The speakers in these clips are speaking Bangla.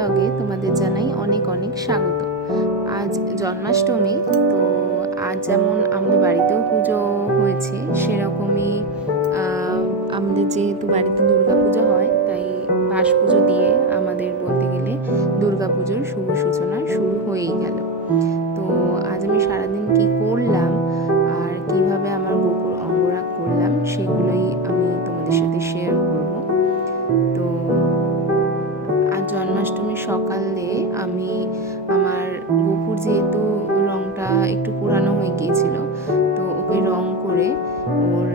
ব্লগে তোমাদের জানাই অনেক অনেক স্বাগত। আজ জন্মাষ্টমী, তো আজ যেমন আমাদের বাড়িতেও পুজো হয়েছে সেরকমই আমাদের যেহেতু বাড়িতে দুর্গা পুজো হয় তাই বাস পুজো দিয়ে আমাদের বলতে গেলে দুর্গা পুজোর শুভ সূচনা শুরু হয়েই গেল। তো আজ আমি সারাদিন কি করলাম আর কিভাবে আমার গোপুর অঙ্গরাগ করলাম সেগুলোই আমি তোমাদের সাথে শেয়ার করব। তো আজ জন্মাষ্টমীর সকালে আমি আমার গোপুর যেহেতু রঙটা একটু পুরানো হয়ে গিয়েছিল, তো ওকে রং করে ওর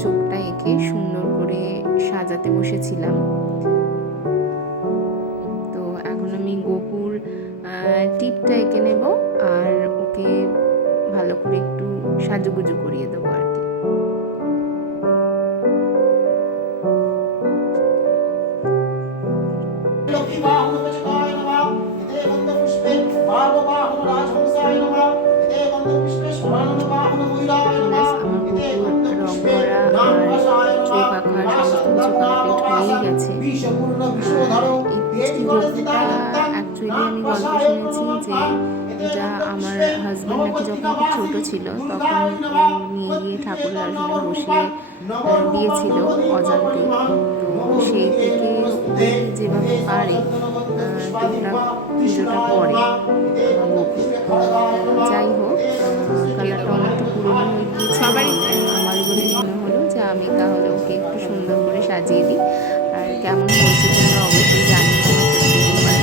চোখটা এঁকে সুন্দর করে সাজাতে বসেছিলাম। তো এখন আমি গোপুর টিপটা এঁকে নেব আর ওকে ভালো করে একটু সাজুগুজু করিয়ে দেবো আর কি। রং করা আর চোখ আঁকা সমস্ত কিছু কমপ্লিট হয়েই গেছে। এই গল্পটা অ্যাকচুয়ালি আমি গল্প শুনেছি যে এটা আমার হাজব্যান্ড নাকি যখন খুব ছোটো ছিল তখন নিয়ে গিয়ে ঠাকুরের আসনে বসিয়ে দিয়েছিল অজান্তে। তো সেই থেকে যেভাবে পারে টুকটাক পুজোটা করে গোপু। যাই হোক, কালারটা অনেকটা পুরোনো হয়ে গিয়েছে আমার বলে মনে হলো যে আমি তাহলে ওকে একটু সুন্দর করে সাজিয়ে দিই। আর কেমন হয়েছে তোমরা অবশ্যই জানিও আমার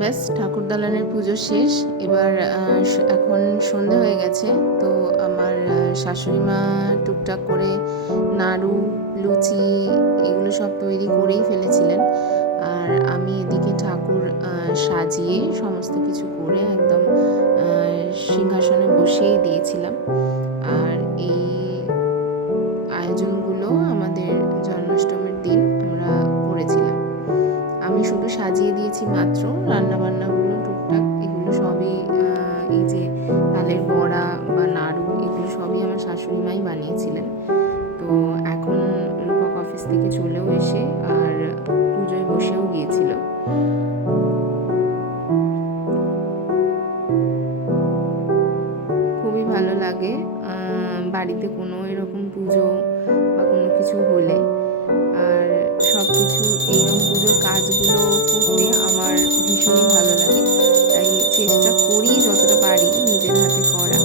ব্যাস ঠাকুর দালানের পুজো শেষ। এবার এখন সন্ধে হয়ে গেছে। তো আমার শাশুড়ি মা টুকটাক করে নাড়ু লুচি এগুলো সব তৈরি করেই ফেলেছিলেন। আর আমি এদিকে ঠাকুর সাজিয়ে সমস্ত কিছু করে একদম সিংহাসনে বসিয়ে দিয়েছিলাম। আর এই আয়োজনগুলো আমাদের জন্মাষ্টমীর দিন আমরা করেছিলাম। আমি শুধু সাজিয়ে দিয়েছি মাত্র, রান্নাবান্নাগুলো টুকটাক এগুলো সবই এই যে তালের বড়া বা নাড়ু এগুলো সবই আমার শাশুড়ি মাই বানিয়েছিলেন। তো এখন রূপক অফিস থেকে চলেও এসে আর পুজোয় বসেও গিয়েছিল। লাগে বাড়িতে কোনো এরকম পুজো বা কোনো কিছু হলে। আর সব কিছু এইরকম পুজোর কাজগুলো করতে আমার ভীষণই ভালো লাগে, তাই চেষ্টা করি যতটা পারি নিজের হাতে করা।